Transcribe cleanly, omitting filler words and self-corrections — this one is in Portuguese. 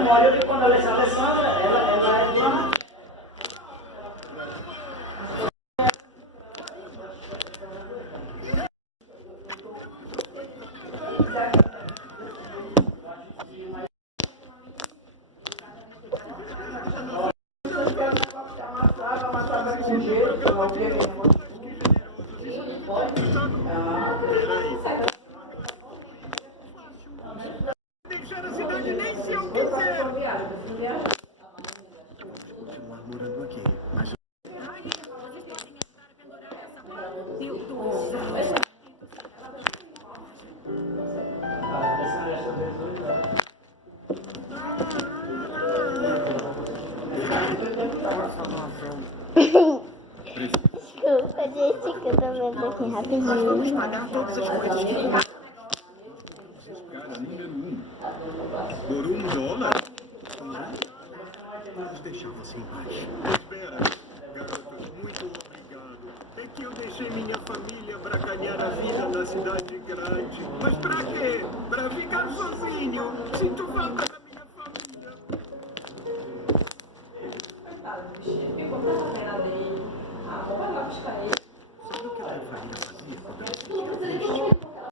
memória de quando a Alessandra, ela é de uma... Deixar a cidade nem se eu quiser. Continuar morando aqui, mas... Desculpa, gente, que eu tô vendo aqui rapidinho. Pagar todas as coisas que Cara, número 1. Por $1? Vamos deixar você em paz. Espera, garotas, muito obrigado. É que eu deixei minha família pra ganhar a vida na cidade grande. Mas pra quê? Pra ficar sozinho. Sinto falta da minha família. Coitado do bichinho, ficou com a pena dele. Ah, vou lá buscar ele.